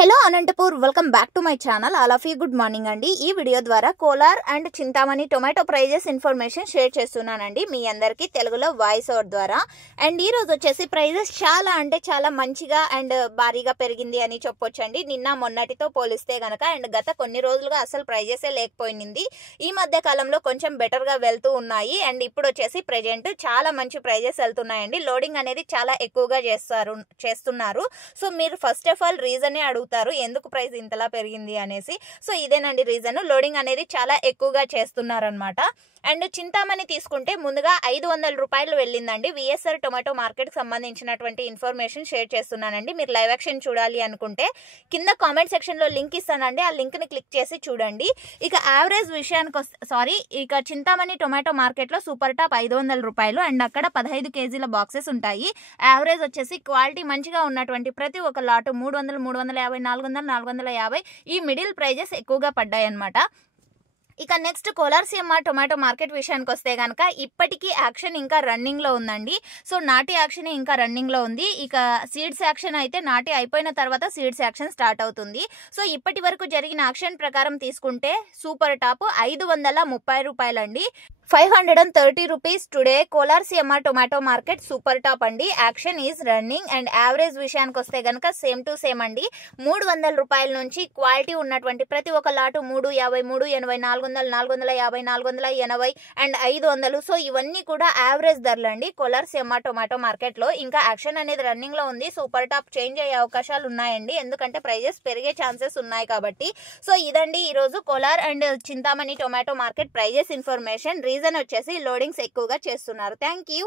Hello Anantapur welcome back to my channel. All of you good morning అండి. ఈ video ద్వారా Kolar and Chintamani tomato prices information share చేస్తున్నానండి మీ అందరికీ తెలుగులో వాయిస్ ఓవర్ ద్వారా. అండ్ ఈ రోజు వచ్చేసి ప్రైజెస్ చాలా మంచిగా అండ్ భారీగా పెరిగింది అని చెప్పొచ్చండి. నిన్న మొన్నటితో పోలిస్తే గనక అండ్ గత కొన్ని రోజులుగా అసలు ప్రైజెసే లేకపోయింది. ఈ మధ్య కాలంలో కొంచెం బెటర్గా వెళ్తూ ఉన్నాయి. అండ్ ఇప్పుడు వచ్చేసి ప్రెజెంట్ చాలా మంచి ప్రైజెస్ వెళ్తున్నాయండి. లోడింగ్ అనేది చాలా ఎక్కువగా చేస్తున్నారు. సో మీరు ఫస్ట్ ఆఫ్ ఆల్ రీజనే అడుగుతారు ఎందుకు ప్రైస్ ఇంతలా పెరిగింది అనేసి. సో ఇదేనండి రీజన్. లోడింగ్ అనేది చాలా ఎక్కువగా చేస్తున్నారనమాట. అండ్ చింతామణి తీసుకుంటే ముందుగా 500 రూపాయలు వెళ్ళిందండి. విఎస్ఆర్ టొమాటో మార్కెట్ సంబంధించినటువంటి ఇన్ఫర్మేషన్ షేర్ చేస్తున్నానండి. మీరు లైవ్ యాక్షన్ చూడాలి అనుకుంటే కింద కామెంట్ సెక్షన్ లో లింక్ ఇస్తానండి. ఆ లింక్ ని క్లిక్ చేసి చూడండి. ఇక యావరేజ్ విషయానికి ఇక చింతామణి టొమాటో మార్కెట్ లో సూపర్ టాప్ 500 రూపాయలు అండ్ అక్కడ 15 కేజీల బాక్సెస్ ఉంటాయి. యావరేజ్ వచ్చేసి క్వాలిటీ మంచిగా ఉన్నటువంటి ప్రతి ఒక్క లాటు 300, 350, 400, 450 ఈ మిడిల్ ప్రైజెస్ ఎక్కువగా పడ్డాయి అన్నమాట. ఇక next Kolar CMR tomato market విషయానికి వస్తే కనుక ఇప్పటికీ యాక్షన్ ఇంకా రన్నింగ్ లో ఉందండి. సో నాటి యాక్షన్ ఇంకా రన్నింగ్ లో ఉంది. ఇక సీడ్స్ యాక్షన్ అయితే నాటి అయిపోయిన తర్వాత సీడ్స్ యాక్షన్ స్టార్ట్ అవుతుంది. సో ఇప్పటి వరకు జరిగిన యాక్షన్ ప్రకారం తీసుకుంటే సూపర్ టాప్ 530 రూపాయలండి. 530 rupees today Kolar CMR tomato market super top అండి. Action is running. And average విషయానికి వస్తే కనుక సేమ్ టు సేమ్ అండి. 300 రూపాయల నుంచి క్వాలిటీ ఉన్నటువంటి ప్రతి ఒక్క లాటు 350, 380, 400, 450, 480 అండ్ 500. సో ఇవన్నీ కూడా యావరేజ్ ధరలు అండి కోలార్ సిఎంఆర్ టొమాటో మార్కెట్ లో. ఇంకా యాక్షన్ అనేది రన్నింగ్ లో ఉంది. సూపర్ టాప్ చేంజ్ అయ్యే అవకాశాలు ఉన్నాయండి, ఎందుకంటే ప్రైజెస్ పెరిగే ఛాన్సెస్ ఉన్నాయి కాబట్టి. సో ఇదండి ఈ రోజు Kolar and Chintamani tomato market prices information. Reason వచ్చేసి లోడింగ్స్ ఎక్కువగా చేస్తున్నారు. Thank you.